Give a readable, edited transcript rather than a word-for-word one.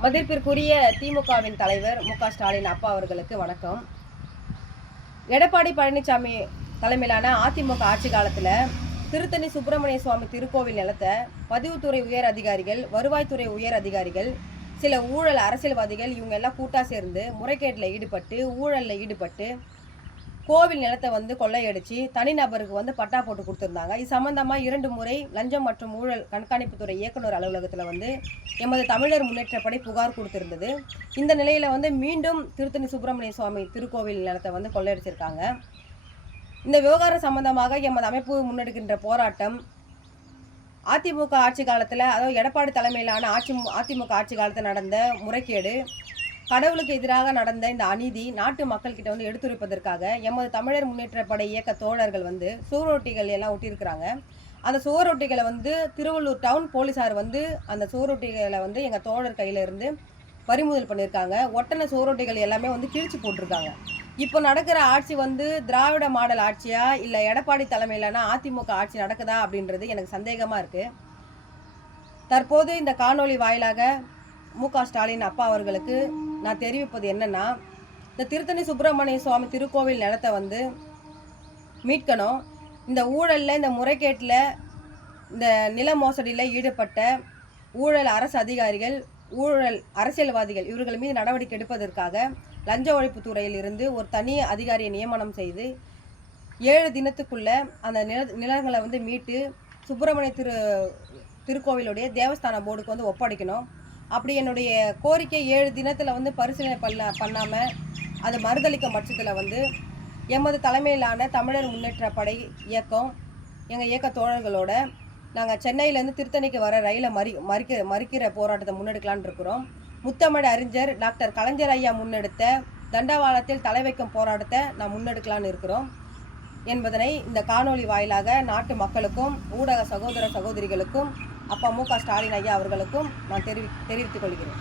மதிப்பிற்குரிய திமுகவின் தலைவர் மு.க.ஸ்டாலின் அப்பா அவர்களுக்கு வணக்கம். எடப்பாடி பழனிசாமி தலைமையிலான அதிமுக ஆட்சி காலத்தில் திருத்தணி சுப்பிரமணிய சுவாமி திருக்கோவில் நிலத்தை பதிவுத்துறை உயர் அதிகாரிகள், வருவாய்த்துறை உயர் அதிகாரிகள், சில ஊழல் அரசியல்வாதிகள் இவங்க எல்லாம் கூட்டா சேர்ந்து முறைகேட்டில் ஈடுபட்டு ஊழலில் ஈடுபட்டு கோவில் நிலத்தை கொள்ளையடிச்சு தனிநபருக்கு பட்டா போட்டு கொடுத்துருந்தாங்க. இது சம்பந்தமாக 2 முறை லஞ்சம் மற்றும் ஊழல் கண்காணிப்புத்துறை இயக்குநர் அலுவலகத்தில் எமது தமிழர் முன்னேற்றப்படை புகார் கொடுத்திருந்தது. இந்த நிலையில் மீண்டும் திருத்தணி சுப்பிரமணிய சுவாமி திருக்கோவில் நிலத்தை கொள்ளையடிச்சிருக்காங்க. இந்த விவகாரம் சம்பந்தமாக எமது அமைப்பு முன்னெடுக்கின்ற போராட்டம் அதிமுக ஆட்சி காலத்தில், அதாவது எடப்பாடி தலைமையிலான அதிமுக ஆட்சி காலத்தில் நடந்த முறைகேடு, கடவுளுக்கு எதிராக நடந்த இந்த அநீதி நாட்டு மக்கள்கிட்ட எடுத்துரைப்பதற்காக எமது தமிழர் முன்னேற்றப்படை இயக்க தோழர்கள் சுவரொட்டிகள் எல்லாம் ஒட்டியிருக்கிறாங்க. அந்த சுவரொட்டிகளை திருவள்ளூர் டவுன் போலீஸார் அந்த சுவரொட்டிகளை எங்கள் தோழர் கையில் இருந்து பறிமுதல் பண்ணியிருக்காங்க. ஒட்டன சுவரொட்டிகள் எல்லாமே கிழிச்சு போட்டிருக்காங்க. இப்போ நடக்கிற ஆட்சி திராவிட மாடல் ஆட்சியா இல்லை எடப்பாடி தலைமையிலான அதிமுக ஆட்சி நடக்குதா அப்படின்றது எனக்கு சந்தேகமாக இருக்குது. தற்போது இந்த காணொளி வாயிலாக மு.க.ஸ்டாலின் அப்பா அவர்களுக்கு நான் தெரிவிப்பது என்னன்னா, இந்த திருத்தணி சுப்பிரமணிய சுவாமி திருக்கோவில் நிலத்தை மீட்கணும். இந்த ஊழலில், இந்த முறைகேட்டில், இந்த நில மோசடியில் ஈடுபட்ட ஊழல் அரசு அதிகாரிகள், ஊழல் அரசியல்வாதிகள் இவர்கள் மீது நடவடிக்கை எடுப்பதற்காக லஞ்ச ஒழிப்பு துறையில் இருந்து ஒரு தனி அதிகாரியை நியமனம் செய்து 7 தினத்துக்குள்ள அந்த நிலங்களை மீட்டு சுப்பிரமணிய திருக்கோவிலுடைய தேவஸ்தான போர்டுக்கு ஒப்படைக்கணும். அப்படி என்னுடைய கோரிக்கை 7 தினத்தில் பரிசீலனை பண்ணாமல் அது மறுதளிக்கும் பட்சத்தில் எமது தலைமையிலான தமிழர் முன்னேற்றப்படை இயக்கம், எங்கள் இயக்க தோழர்களோட நாங்கள் சென்னையிலேருந்து திருத்தணிக்கு வர ரயிலை மறிக்கிற போராட்டத்தை முன்னெடுக்கலான்னு இருக்கிறோம். முத்தமிழ் அறிஞர் டாக்டர் கலைஞர் ஐயா முன்னெடுத்த தண்டவாளத்தில் தலை வைக்கும் போராட்டத்தை நான் முன்னெடுக்கலான்னு இருக்கிறோம் என்பதனை இந்த காணொளி வாயிலாக நாட்டு மக்களுக்கும் ஊடக சகோதர சகோதரிகளுக்கும் அப்பா மு.க.ஸ்டாலின் ஐயா அவர்களுக்கும் நான் தெரிவித்துக் கொள்கிறேன்.